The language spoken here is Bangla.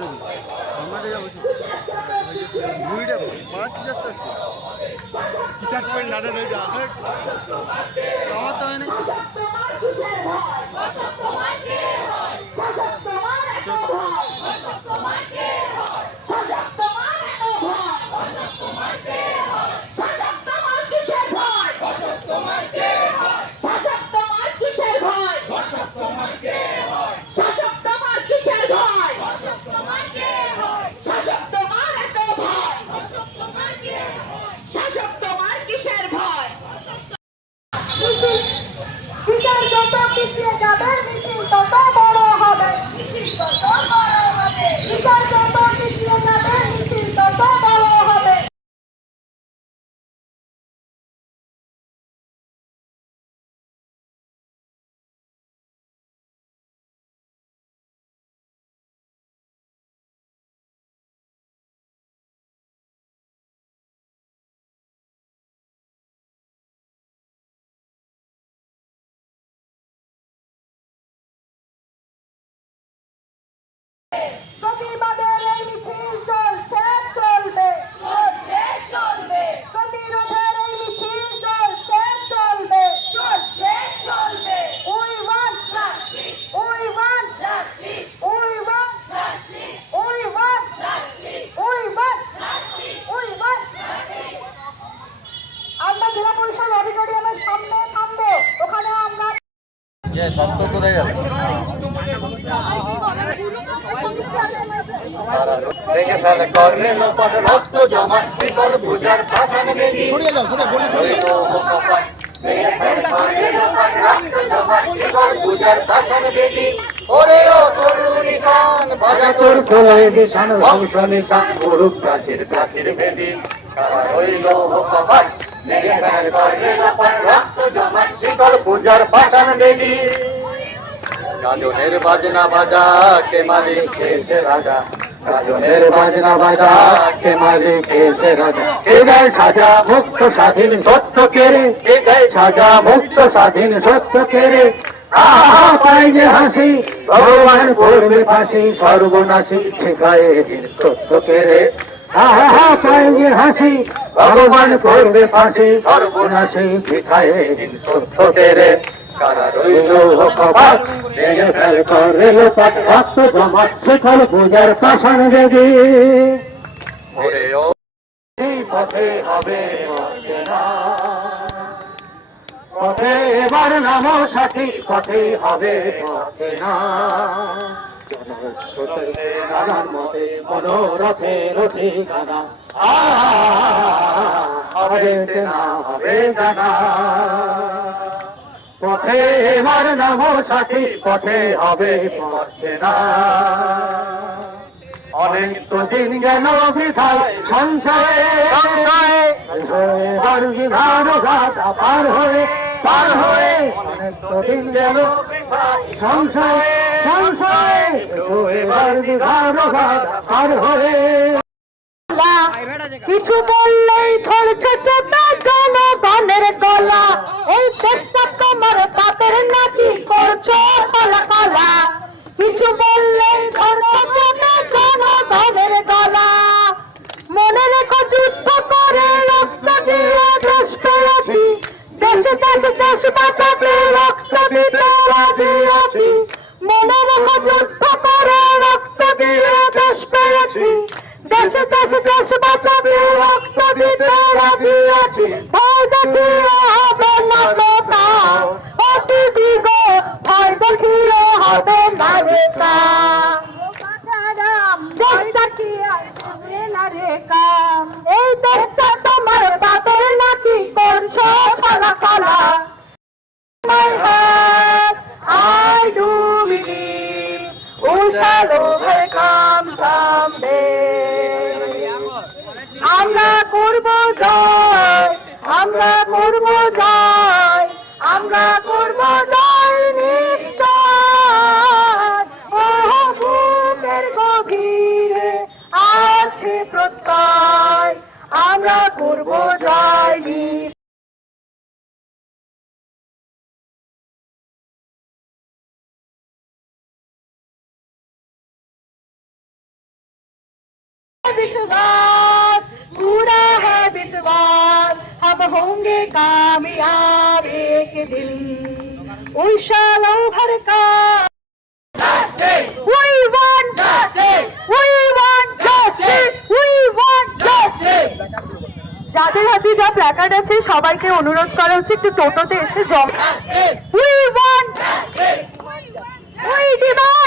সামনে যাবো ঘুড়িটা পাড়াচ্ছি আস্তে আস্তে কি চাট করে লাডা রয়ে যা আমার তো হয় না বিচার যত পিছিয়ে যাবে মিছিল তত বড় হবে বিচার যত পিছিয়ে যাবে মিছিল তত বড় হবে প্রতিবাদের এই মিছিল চলছে চলবে প্রতিরোধের এই মিছিল চলছে চলবে We want justice. We want justice. We want justice. We want justice. We want justice. We want justice. আমরা জেলা পরিষদ অডিটোরিয়ামের সামনে থামবো ওখানে আমরা রক্ত জমাট শিকল পূজার ভাষণ বেদি পূজার ভাষণ বেদি ওরে ও তরু নিশান বাজা তোর খোলায় নিশান বংশ নিশান গুরু প্রাচীর প্রাচীর বেদি হইল কপাট মেরে ফেল করে লোপার রক্ত জমাট শিকল পূজার ভাষণ বেদি গাজনের বাজনা বাজা কে মালিক কে রাজা গাজনের বাজনা বাজা কে মালিক কে রাজা কে গায় সাজা মুক্ত স্বাধীন সত্য কেড়ে কে গায় সাজা মুক্ত স্বাধীন সত্য কেড়ে আহা পাই যে হাসি ভগবান করবে ফাঁসি সর্বনাশী শেখায় দিন সত্য কেড়ে আহা পাই যে হাসি ভগবান করবে ফাঁসি সর্বনাশী শেখায় দিন সত্য কেড়ে কারা রইল কপাট ভেঙে ফেল করে লোপাট রক্ত জমাট শিকল পূজার পাষাণ বেদি ওরে ও পথে হবে পথে এবার নাম সাথী পথে হবে নানার মতে মনোরথে রথে গানা হবে না হবে জানা পথে এবার নাম সাথী পথে হবে পথে না অনেক তো দিন গেল বৃথায় সংশয়ে বিধান গাথা পার হয়ে অনেক তো দিন গেল সংশয়ে এবার বিধান গাথা পার হয়ে কিছু বললেই ধরছে চেপে জনগণের গলা এই দেশটা তোমার বাপের নাকি করছো খোলা খোলা কিছু বললেই ধরছে চেপে জনগণের গলা মনে রেখো যুদ্ধ করে রক্ত দিয়ে দেশ পেয়েছি দেশে দেশে দেশ বাঁচাতে রক্ত দিতে রাজি আছি মনে রেখো যুদ্ধ করে রক্ত দিয়ে দেশ পেয়েছি দেশে দেশে দেশ বাঁচাতে রক্ত দিতে রাজি আছি ভয় দেখিয়ে হবে না নেতা অতি দিগো ভয় দেখিয়ে হবে না নেতা এই দেশটা তোমার বাপের নাকি করছো খালা খালা I do believe we shall overcome someday. আমরা করব জয় আমরা করব জয় আমরা করব জয় নিশ্চয় ও বুকের গভীরে আছে প্রত্যয় আমরা করব জয় নিশ্চয়। विश्वास पूरा है विश्वास हम होंगे कामयाब एक दिन we shall overcome we want justice we want justice we want justice যাদের হাতে যা প্ল্যাকার্ড আছে সবাইকে অনুরোধ করা হচ্ছে একটু টোটোতে এসে জমা we want justice we demand